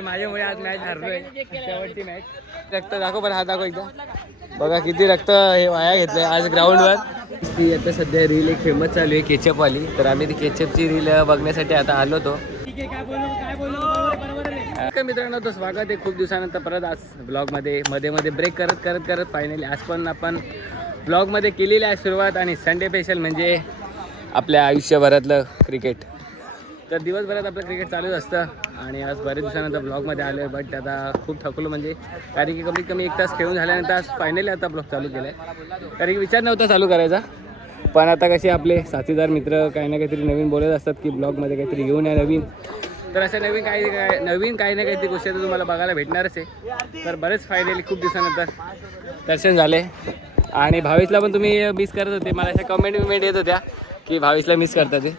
माझ्यामुळे आज मॅच हरलोय, शेवटची मॅच. रक्त दाखव बरं, हात दाखव एकदा. बघा किती रक्त हे वाया घेतलंय आज ग्राउंडवर. ती आता सध्या रील एक फेमस चालू आहे केचपवाली, तर आम्ही ती केचपची रील बघण्यासाठी आता आलो होतो. मित्रांनो, तो स्वागत आहे खूप दिवसानंतर परत आज ब्लॉगमध्ये. मध्ये ब्रेक करत फायनली आज पण आपण ब्लॉगमध्ये केलेली आहे सुरुवात. आणि संडे स्पेशल म्हणजे आपल्या आयुष्यभरातलं क्रिकेट. तर दिवसभरात आपलं क्रिकेट चालूच असतं आणि आज बरेच दिवसानंतर ब्लॉगमध्ये आलो आहे. बट आता खूप थकलो, म्हणजे कारण की कमीत कमी 1 तास खेळून झाल्यानंतर आज फायनली आता ब्लॉग चालू केला आहे. कारण की विचार नव्हता चालू करायचा, पण आता कसे आपले साथीदार मित्र काही ना काहीतरी नवीन बोलत असतात की ब्लॉगमध्ये काहीतरी घेऊन या नवीन. तर असं नवीन काही ना काहीतरी गोष्टी तर तुम्हाला बघायला भेटणारच आहे. तर बरेच फायनली खूप दिवसानंतर दर्शन झाले. आणि भावेशला पण तुम्ही मिस करत होते, मला अशा कमेंट येत होत्या की भावेशला मिस करता ते.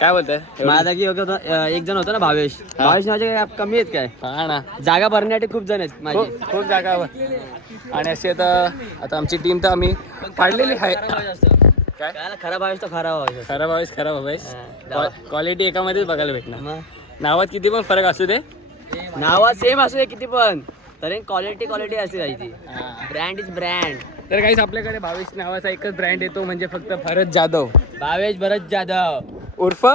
काय बोलताय? माझा की एक जण होता ना भावेश नावाचे कमी आहेत काय? हा ना, जागा भरण्यासाठी खूप जण आहेत माझे, खूप जागावर. आणि अशी आता आमची टीम तर आम्ही काढलेली आहे. काय खरा भावेश तो खरा भावेश क्वालिटी एकामध्येच बघायला भेटणार. नावात किती पण फरक असू दे, नावात सेम असू दे किती पण, तरी क्वालिटी असते पाहिजे. Brand is brand. तर काहीच आपल्याकडे भावेश नावाचा एकच ब्रँड येतो, म्हणजे फक्त भरत जाधव. भावेश भरत जाधव उर्फ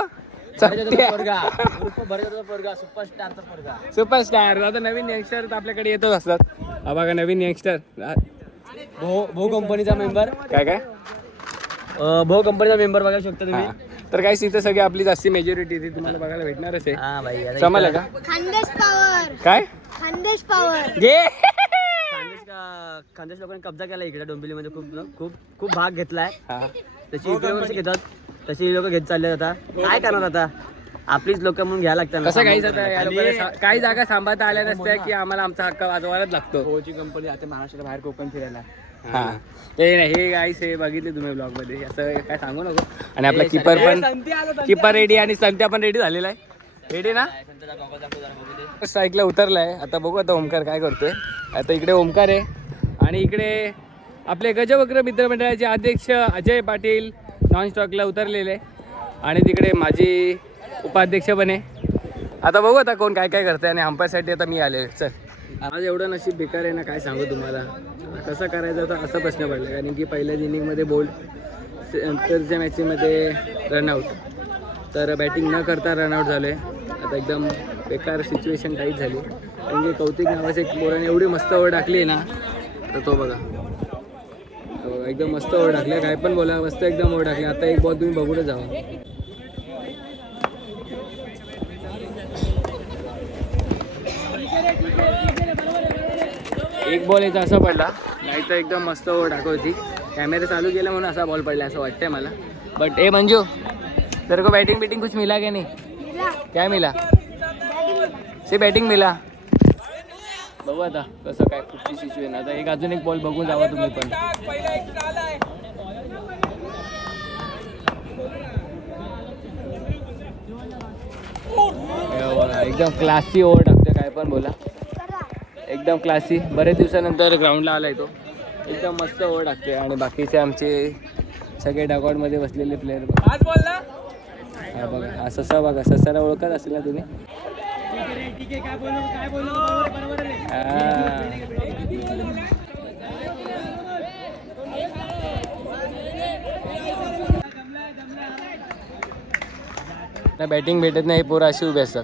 सुपरस्टार. आता नवीन यंगस्टर तर आपल्याकडे येतच असतात. हा बघा नवीन यंगस्टर भो कंपनीचा मेंबर. काय भो कंपनीचा मेंबर बघायला शकता तुम्ही. तर काही इथं सगळी आपली जास्ती मेजॉरिटी ती तुम्हाला बघायला भेटणारच आहे. समजलं का? खानदेश पॉवर. काय खानदेश पॉवर घे. खानदेश लोकांनी कब्जा केला इकडे डोंबिवलीमध्ये. खूप भाग घेतलाय. तशी इकडे कशी घेतात तशी लोक घेत चालले. आता काय करणार, आता आपलीच लोक म्हणून घ्यायला लागतात. कसं काहीच आता काही जागा सांभाळता आल्या नसत्या की आम्हाला आमचा हक्क वाजवायलाच लागतो. भोची कंपनी आता महाराष्ट्राच्या बाहेर कोकण फिरायला. हा ते हे गाईस हे बघितले तुम्ही ब्लॉग मध्ये, असं काय सांगू नको. आणि आपला कीपर रेडी आणि संत्या पण रेडी झालेला आहे. रेडी ना, स्ट्राईकला उतरलाय. आता बघू आता ओमकार काय करतोय. आता इकडे ओमकार आहे आणि इकडे आपले गजवक्र मित्रमंडळाचे अध्यक्ष अजय पाटील नॉन स्टॉकला उतरलेले आणि तिकडे माझी उपाध्यक्ष पण आहे. आता बघू आता कोण काय करतंय. आणि अंपायरसाठी आता मी आले. चल, आज एवढं नशीब बेकार आहे ना, काय सांगू तुम्हाला. कसं करायचं तर असा प्रश्न पडला, कारण की पहिल्याच इनिंगमध्ये बोल्ड, नंतरच्या मॅचमध्ये रनआउट. तर बॅटिंग न करता रनआउट झालो आहे. आता एकदम बेकार सिच्युएशन टाईट झाली. कारण की कौतिक नावाच्या एक पोराने एवढी मस्त ओव्हर टाकली आहे ना, तर तो बघा एकदम मस्त ओव्हर टाकले. काय पण बोला, मस्त एकदम ओव्हर टाकले. आता एक बॉल तुम्ही बघूनच जावा. एक बॉल याचा असा पडला, नाही तर एकदम मस्त ओव्हर टाकवती. कॅमेरा चालू केला म्हणून असा बॉल पडला असं वाटतंय मला. बट ए मंजू, तेरे को बैटिंग कुछ मिला क्या? नहीं क्या मिला? से बैटिंग मिला. बघू आता कसं काय कुठची सिच्युएशन. आता अजून एक बॉल बघून जावा तुम्ही पण. एकदम क्लासी ओव्हर टाकते, काय पण बोला, एकदम क्लासी. बरेच दिवसानंतर ग्राउंडला आलाय तो. एकदम मस्त ओव्हर टाकते. आणि बाकीचे आमचे सगळे डगआउटमध्ये बसलेले प्लेयर बघा. हा बघा, हा ससा बघा, ससाला ओळखत असेल ना तुम्ही. बॅटिंग भेटत नाही, पोरं अशी उभी असतात.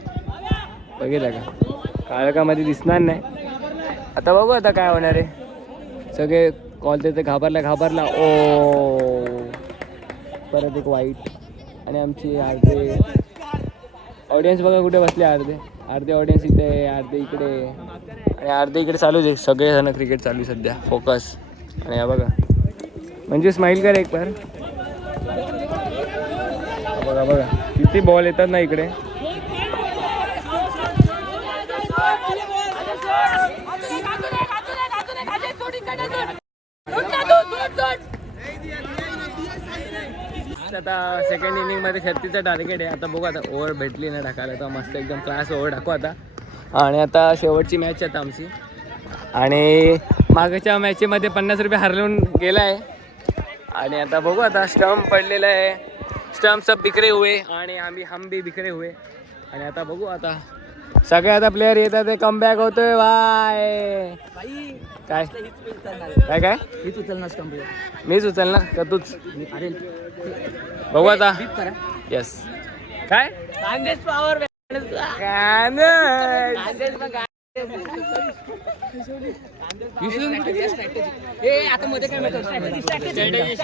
बघितलं का? काळकामध्ये दिसणार नाही. आता बघू आता काय होणार आहे. सगळे कॉल ते घाबरला. ओ परत एक वाईट. आणि आमची अर्धे ऑडियन्स बघा कुठे बसले. अर्धे ऑडियन्स इथे, अर्धे इकडे आणि अर्धे इकडे चालू आहे. सगळेजण क्रिकेट चालू आहे सध्या, फोकस. आणि हा बघा म्हणजे स्माईल कर एक बार. बघा किती बॉल येतात ना इकडे. आता सेकंड इनिंगमध्ये 36चं टार्गेट आहे. आता बघू आता ओव्हर भेटली ना टाकायला तर मस्त एकदम क्लास ओव्हर टाकू आता. आणि आता शेवटची मॅच आता आमची. आणि मागच्या मॅचमध्ये 50 रुपये हरवून गेला आहे. आणि आता बघू आता स्टंप पडलेला आहे. स्टंप सब बिखरे हुए आणि हम भी बिखरे हुए. आणि आता बघू आता सगळे आता प्लेअर येतात ते कमबॅक होतोय बाय. काय काय काय हीच उचलणार कंप्लीट. मीच उचलणार का तूच? अरे बघू आता. येस काय पॉवर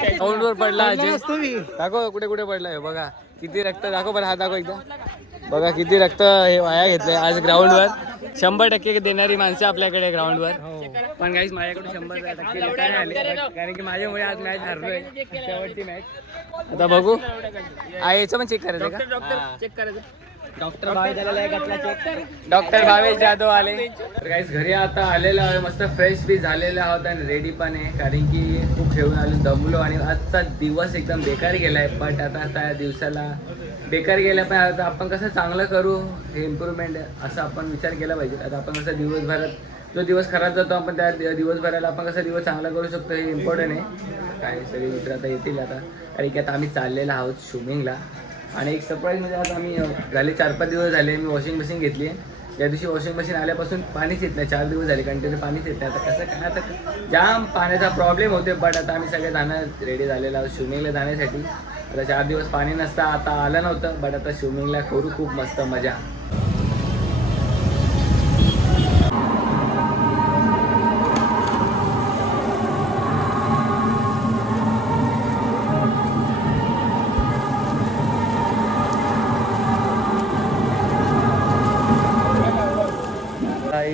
ग्राउंडवर पडला अजय. दाखव कुठे कुठे पडलाय बघा. किती रक्त दाखव पण हा दाखव एकदा. बघा किती रक्त हे वाया घेतलंय आज ग्राउंडवर. 100% देणारी माणसं आपल्याकडे ग्राउंडवर. पण गाईस माझ्याकडे 100% नाही आले कारण की माझ्यामुळे आज मॅच हरलोय शेवटची मॅच. आता बघू याचं पण चेक करायचं का? चेक करायचं. डॉक्टर भावेश जाधव आले. तर गाईस घरी आता आलेलो आहे. मस्त फ्रेश बी झालेला आहोत आणि रेडी पण आहे कारण की खूप खेळून आलो दमलो आणि आजचा दिवस एकदम बेकार गेलाय. बट आता त्या दिवसाला बेकार गेला पण आता आपण कसं चांगलं करू हे इम्प्रूव्हमेंट असं आपण विचार केला पाहिजे. आता आपण कसं दिवसभरात जो दिवस खराब जातो आपण त्या दिवसभराला आपण कसं दिवस चांगला करू शकतो हे इम्पॉर्टंट आहे. काय सगळे मित्र आता येतील आता कारण की आता आम्ही चाललेलो आहोत स्विमिंगला. आणि एक सरप्राईज म्हणजे आज आम्ही झाले 4-5 दिवस झाले मी वॉशिंग मशीन घेतली आहे. त्या दिवशी वॉशिंग मशीन आल्यापासून पाणीच येत नाही. 4 दिवस झाले कंटिन्यू पाणीच येत नाही. आता कसं काय आता जाम पाण्याचा प्रॉब्लेम होते. बट आता आम्ही सगळे जाणार रेडी झालेलो आहोत स्विमिंगला जाण्यासाठी. आता 4 दिवस पाणी नसतं आता आलं नव्हतं. बट आता स्विमिंगला करू खूप मस्त मजा.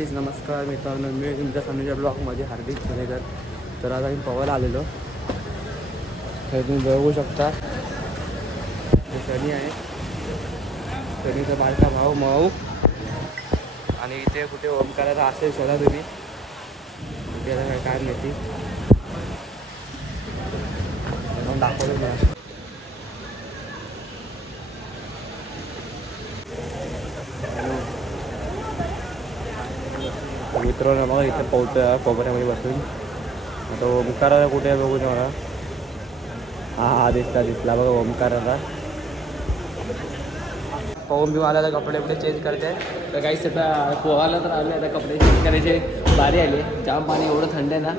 नमस्कार मित्रांनो, मी तुमच्या समीच्या ब्लॉगमध्ये हार्दिक पुणेकर. तर आज आम्ही पवायला आलेलो. तर तुम्ही बघू शकता शनी आहे. शनीचा बारका भाऊ माऊ. आणि इथे कुठे ओमकाराचा असेल शोधा तुम्ही. त्याला काय माहिती दाखवलं मला. मित्रांनो बघा इथे पोहतोय कोपऱ्यामध्ये बसून. आता ओमकाराला कुठे आहे बघू मला. हा दिसला बघा ओमकाराला. पाहून बी मला आता कपडे चेंज करते. तर काहीच आता पोहायला तर आले आता कपडे चेंज करायचे बारी आले. जाम पाणी एवढं थंड आहे ना.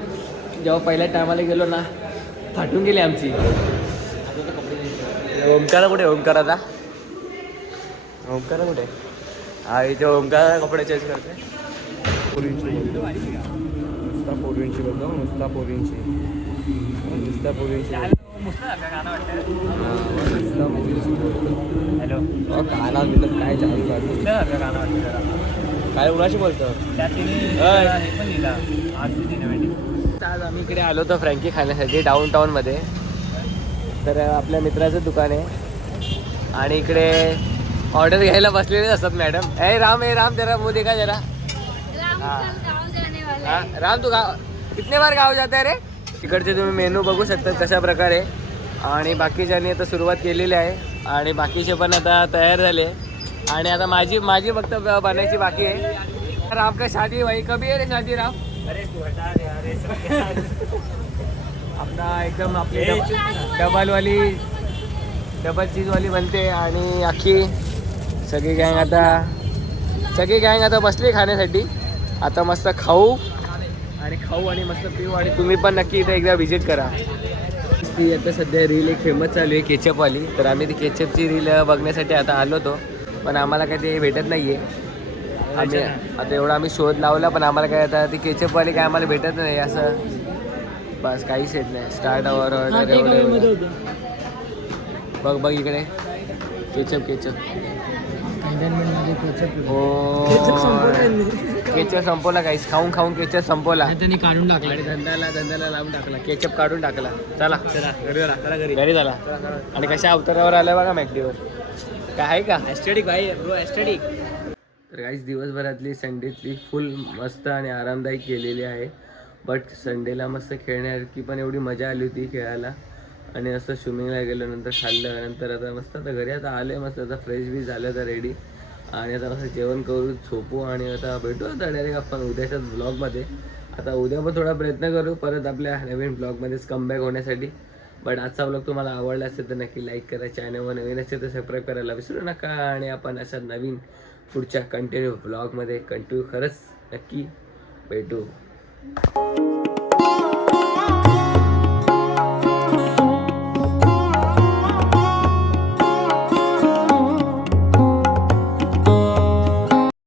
जेव्हा पहिल्या टायमाला गेलो ना फाटून गेली आमची. ओमकारा कुठे? ओमकाराचा ओमकारा कुठे? हा इथे ओमकारा कपडे चेंज करते. नुसता पोरींची बघ नुसता पोरींची हॅलो काना मिळत काय चालू काय उन्हाशी बोलतो. आज आम्ही इकडे आलो होतो फ्रँकी खाण्यासाठी डाऊन टाऊनमध्ये. तर आपल्या मित्राचं दुकान आहे आणि इकडे ऑर्डर घ्यायला बसलेलेच असतात मॅडम. ए राम जरा मुझे देखा जरा. राम तू गाव कितने बार गाव जाते रे. तिकडचे तुम्ही मेनू बघू शकता कशा प्रकारे. आणि बाकीच्यांनी आता सुरुवात केलेली आहे आणि बाकीचे पण आता तयार झाले. आणि आता माझी फक्त बनायची बाकी आहे. राम का शादी भाई कभी है रे शादी राम. आपला एकदम आपली डबल चीजवाली बनते. आणि अख्खी सगळी गँग आता बसली खाण्यासाठी. आता मस्त खाऊ आणि मस्त पिऊ. आणि तुम्ही पण नक्की इथे एकदा व्हिजिट करा. ती आता सध्या रील एक फेमस चालू आहे केचपवाली. तर आम्ही ती केचपची रील बघण्यासाठी आता आलो होतो पण आम्हाला काही ते भेटत नाही आहे. आम्ही आता एवढा आम्ही शोध लावला पण आम्हाला काय आता ती केचपवाली काय आम्हाला भेटत नाही असं. बस काहीच येत नाही. स्टार्ट ऑर्डर एवढं बघ इकडे केचप केचप संपवला काहीच. खाऊन केचप संपवला. त्यांनी काढून टाकला आणि धंद्याला लावून टाकला. केचप काढून टाकला. चला घरी झाला. आणि कशा अवतारावर आल्या बघा मॅकडीवर. काय आहे का एस्थेटिक भाई ब्रो एस्थेटिक. तर काहीच दिवसभरातली संडेतली फुल मस्त आणि आरामदायक केलेली आहे. बट संडेला मस्त खेळण्यासारखी पण एवढी मजा आली होती खेळायला. आणि असं स्विमिंगला गेलो नंतर खाल्लं नंतर आता मस्त आता घरी आता आले मस्त आता फ्रेश बी झालं तर रेडी. आणि आता असं जेवण करू झोपू आणि आता भेटू आता डायरेक्ट आपण उद्याच्याच ब्लॉगमध्ये. आता उद्या पण थोडा प्रयत्न करू परत आपल्या नवीन ब्लॉगमध्येच कमबॅक होण्यासाठी. बट आजचा ब्लॉग तुम्हाला आवडला असेल तर नक्की लाईक करा. चॅनलवर नवीन असेल तर सबस्क्राईब करायला विसरू नका. आणि आपण अशा नवीन पुढच्या कंटिन्यू ब्लॉगमध्ये कंटिन्यू खरंच नक्की भेटू.